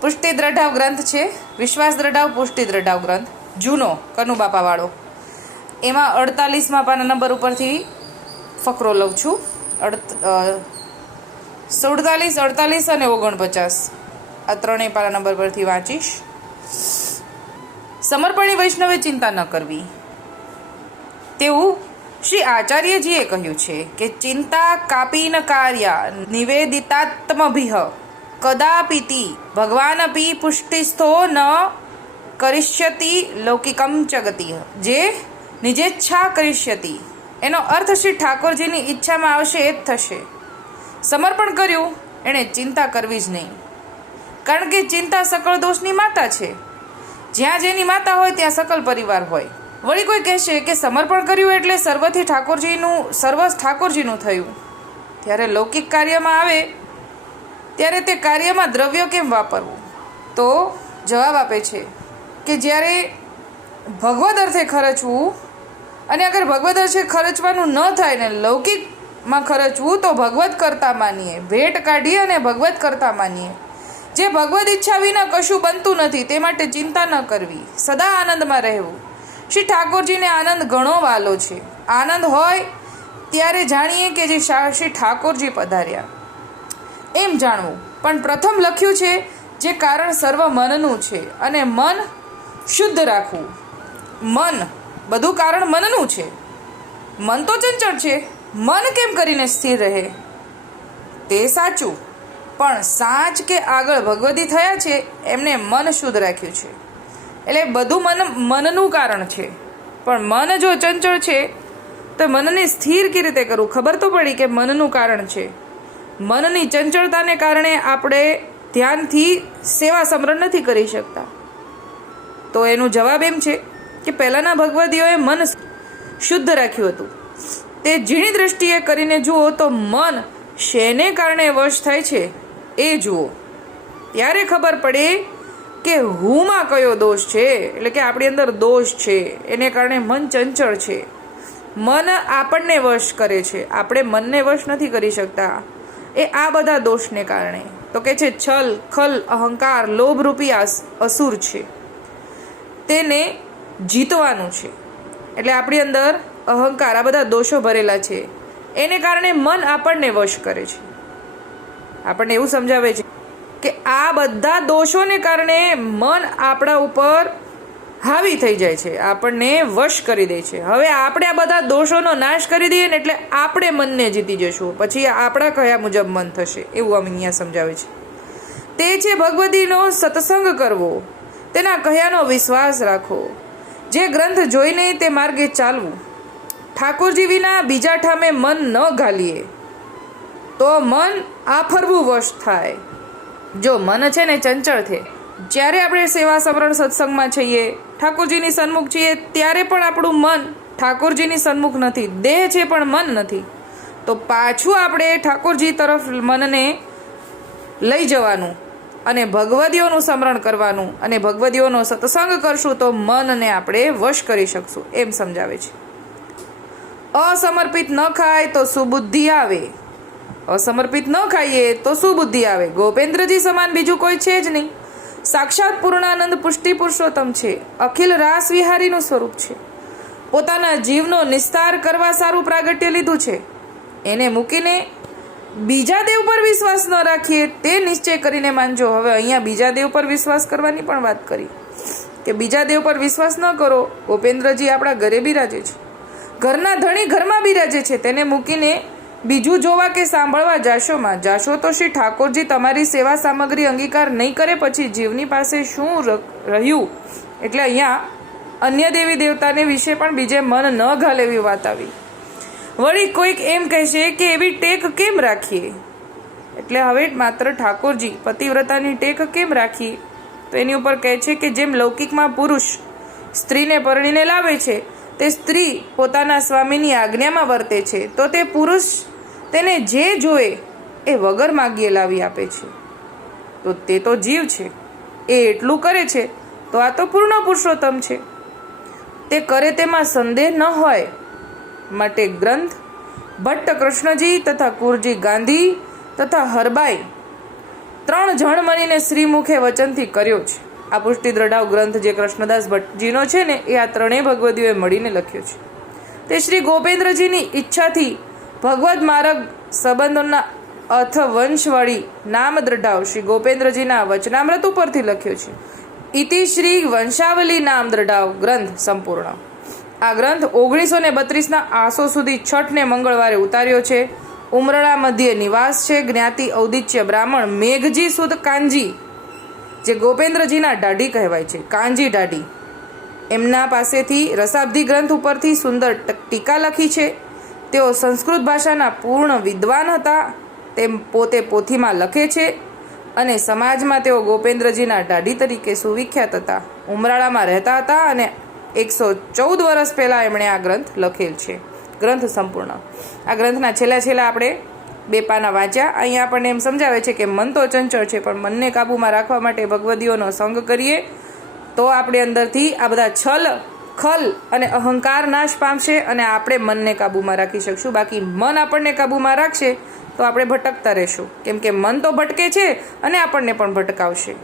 પુષ્ટિ દ્રઢાવ ગ્રંથ છે, વિશ્વાસ દ્રઢાવ પુષ્ટિ દ્રઢાવ ગ્રંથ જૂનો કનુબાપાવાળો. એમાં 48મા પાના નંબર ઉપરથી ફકરો લઉં છું. 47, 48 અને 49 આ ત્રણેય પાના નંબર પરથી વાંચીશ. સમર્પણી વૈષ્ણવે ચિંતા ન કરવી. તેવું શ્રી આચાર્યજીએ કહ્યું છે કે ચિંતા કાપી ન કાર્યા નિવેદિતાત્મભિઃ કદાપિતિ ભગવાનપી પુષ્ટિસ્થો ન કરિષ્યતિ લૌકિકમ જગતિ. જે નિજેચ્છા કરિષ્યતિ એનો અર્થ શ્રી ઠાકોરજીની ઈચ્છામાં આવશે એ જ થશે. સમર્પણ કર્યું એણે ચિંતા કરવી જ નહીં, કારણ કે ચિંતા સકળ દોષની માતા છે. જ્યાં જેની માતા હોય ત્યાં સકલ પરિવાર હોય. વળી કોઈ કહેશે કે સમર્પણ કર્યું એટલે સર્વ ઠાકોરજીનું થયું. ત્યારે લૌકિક કાર્યમાં આવે ત્યારે તે કાર્યમાં દ્રવ્ય કેમ વાપરવું? તો જવાબ આપે છે કે જ્યારે ભગવદ અર્થે ખર્ચવું, અને અગર ભગવદ અર્થે ખર્ચવાનું ન થાય ને લૌકિકમાં ખર્ચવું તો ભગવત કરતા માનીએ, ભેટ કાઢીએ અને ભગવત કરતા માનીએ. જે ભગવદ ઈચ્છા વિના કશું બનતું નથી તે માટે ચિંતા ન કરવી, સદા આનંદમાં રહેવું. શ્રી ઠાકોરજીને આનંદ ઘણો વાલો છે. આનંદ હોય ત્યારે જાણીએ કે જે શ્રી ઠાકોરજી પધાર્યા એમ જાણવું. પણ પ્રથમ લખ્યું છે જે કારણ સર્વ મનનું છે અને મન શુદ્ધ રાખવું. મન, બધું કારણ મનનું છે. મન તો ચંચળ છે, મન કેમ કરીને સ્થિર રહે? તે સાચું, પણ સાચ કે આગળ ભગવદી થયા છે એમને મન શુદ્ધ રાખ્યું છે. એટલે બધું મનનું કારણ છે. પણ મન જો ચંચળ છે તો મનને સ્થિર કેવી રીતે કરવું? ખબર તો પડી કે મનનું કારણ છે. મનની ચંચળતાને કારણે આપણે ધ્યાનથી સેવા સમરણ નથી કરી શકતા. તો એનો જવાબ એમ છે કે પહેલાંના ભગવદીઓએ મન શુદ્ધ રાખ્યું હતું. તે ઝીણી દ્રષ્ટિએ કરીને જુઓ તો મન શેને કારણે વશ થાય છે એ જુઓ, ત્યારે ખબર પડે કે હુંમાં કયો દોષ છે. એટલે કે આપણી અંદર દોષ છે, એને કારણે મન ચંચળ છે. મન આપણને વશ કરે છે, આપણે મનને વશ નથી કરી શકતા. એ આ બધા દોષને કારણે. તો કે છે છલ, ખલ, અહંકાર, લોભરૂપી અસુર છે, તેને જીતવાનું છે. એટલે આપણી અંદર અહંકાર, આ બધા દોષો ભરેલા છે, એને કારણે મન આપણને વશ કરે છે. આપણને એવું સમજાવે છે કે આ બધા દોષોને કારણે મન આપણા ઉપર હાવી થઈ જાય છે, આપણને વશ કરી દે છે. હવે આપણે આ બધા દોષોનો નાશ કરી દઈએ ને એટલે આપણે મનને જીતી જશું. પછી આપણા કયા મુજબ મન થશે એવું અમે અહીંયા સમજાવે છે. તે છે ભગવદીનો સત્સંગ કરવો, તેના કહ્યાનો વિશ્વાસ રાખવો, જે ગ્રંથ જોઈને તે માર્ગે ચાલવું. ઠાકોરજી વિના બીજા ઠામે મન ન ઘાલીએ તો મન આફરવું વશ થાય. જો મન છે ને ચંચળ છે, જ્યારે આપણે સેવા સમરણ સત્સંગમાં છીએ, ઠાકોરજીની સન્મુખ છીએ, ત્યારે પણ આપણું મન ઠાકોરજીની સન્મુખ નથી, દેહ છે પણ મન નથી. તો પાછું આપણે ઠાકોરજી તરફ મનને લઈ જવાનું અને ભગવદીઓનું સ્મરણ કરવાનું, અને ભગવદીઓનો સત્સંગ કરશું તો મનને આપણે વશ કરી શકશું એમ સમજાવે છે. અસમર્પિત ન ખાય તો સુબુદ્ધિ આવે. અસમર્પિત ન ખાઈએ તો સુબુદ્ધિ આવે. ગોપેન્દ્રજી સમાન બીજું કોઈ છે જ નહીં. સાક્ષાત પૂર્ણાનંદ પુષ્ટિ પુરુષોત્તમ છે, અખિલ રાસ વિહારીનું સ્વરૂપ છે. પોતાના જીવનો નિસ્તાર કરવા સારું પ્રાગટ્ય લીધું છે. એને મૂકીને બીજા દેવ પર વિશ્વાસ ન રાખીએ તે નિશ્ચય કરીને માનજો. હવે અહીંયા બીજા દેવ પર વિશ્વાસ કરવાની પણ વાત કરી કે બીજા દેવ પર વિશ્વાસ ન કરો. ગોપેન્દ્રજી આપણા ઘરે બિરાજે છે, ઘરના ધણી ઘરમાં બિરાજે છે, તેને મૂકીને બીજું જોવા કે સાંભળવા જાશોમાં જાશો તો શ્રી ઠાકોરજી તમારી સેવા સામગ્રી અંગીકાર નહીં કરે પછી જીવની પાસે શું રહ્યું? એટલે અહીંયા અન્ય દેવી દેવતાને વિશે પણ બીજે મન ન ઘાલે એવી વાત આવી. વળી કોઈક એમ કહેશે કે એવી ટેક કેમ રાખીએ? એટલે હવે માત્ર ઠાકોરજી પતિવ્રતાની ટેક કેમ રાખીએ? તો એની ઉપર કહે છે કે જેમ લૌકિકમાં પુરુષ સ્ત્રીને પરણીને લાવે છે, તે સ્ત્રી પોતાના સ્વામીની આજ્ઞામાં વર્તે છે, તો તે પુરુષ તેને જે જોએ એ વગર માગીએ લાવી આપે છે. તો તે તો જીવ છે, એ એટલું કરે છે તો આ તો પૂર્ણ પુરુષોત્તમ છે. તે કરે તેમાં સંદેહ ન હોય. માટે ગ્રંથ ભટ્ટ કૃષ્ણજી તથા કુરજી ગાંધી તથા હરબાઈ 3 જણ મનીને શ્રીમુખે વચનથી કર્યો છે. આ પુષ્ટિ દ્રઢાવ ગ્રંથ જે કૃષ્ણદાસ ભટ્ટજીનો છે ને એ આ ત્રણેય ભગવદીઓએ મળીને લખ્યો છે. તે શ્રી ગોપેન્દ્રજીની ઈચ્છાથી ભગવદ માર્ગ સંબંધોના અથવંશવાળી નામ દ્રઢાવ શ્રી ગોપેન્દ્રજીના વચનામૃત ઉપરથી લખ્યો છે. ઇતિ શ્રી વંશાવલી નામ દ્રઢાવ ગ્રંથ સંપૂર્ણ. આ ગ્રંથ 1932ના આસો સુધી છઠને મંગળવારે ઉતાર્યો છે. ઉમરળા મધ્યે નિવાસ છે. જ્ઞાતિ ઔદિત્ય બ્રાહ્મણ મેઘજી સુદ કાંજી, જે ગોપેન્દ્રજીના ઢાઢી કહેવાય છે, કાંજી ઢાઢી, એમના પાસેથી રસાબ્દી ગ્રંથ ઉપરથી સુંદર ટીકા લખી છે. તેઓ સંસ્કૃત ભાષાના પૂર્ણ વિદ્વાન હતા. તેમ પોતે પોથીમાં લખે છે અને સમાજમાં તેઓ ગોપેન્દ્રજીના ઢાઢી તરીકે સુવિખ્યાત હતા. ઉમરાળામાં રહેતા હતા અને 114 વર્ષ પહેલાં એમણે આ ગ્રંથ લખેલ છે. ગ્રંથ સંપૂર્ણ. આ ગ્રંથના છેલ્લા આપણે 2 પાના વાંચ્યા. અહીંયા આપણને એમ સમજાવે છે કે મન તો ચંચળ છે, પણ મનને કાબૂમાં રાખવા માટે ભગવદીઓનો સંગ કરીએ તો આપણે અંદરથી આ બધા છલ ખલ અને અહંકાર નાશ પામશે અને આપણે મનને કાબૂમાં રાખી શકશું. બાકી મન આપણને કાબૂમાં રાખશે તો આપણે ભટકતા રહેશું, કેમ કે મન તો ભટકે છે અને આપણને પણ ભટકાવશે.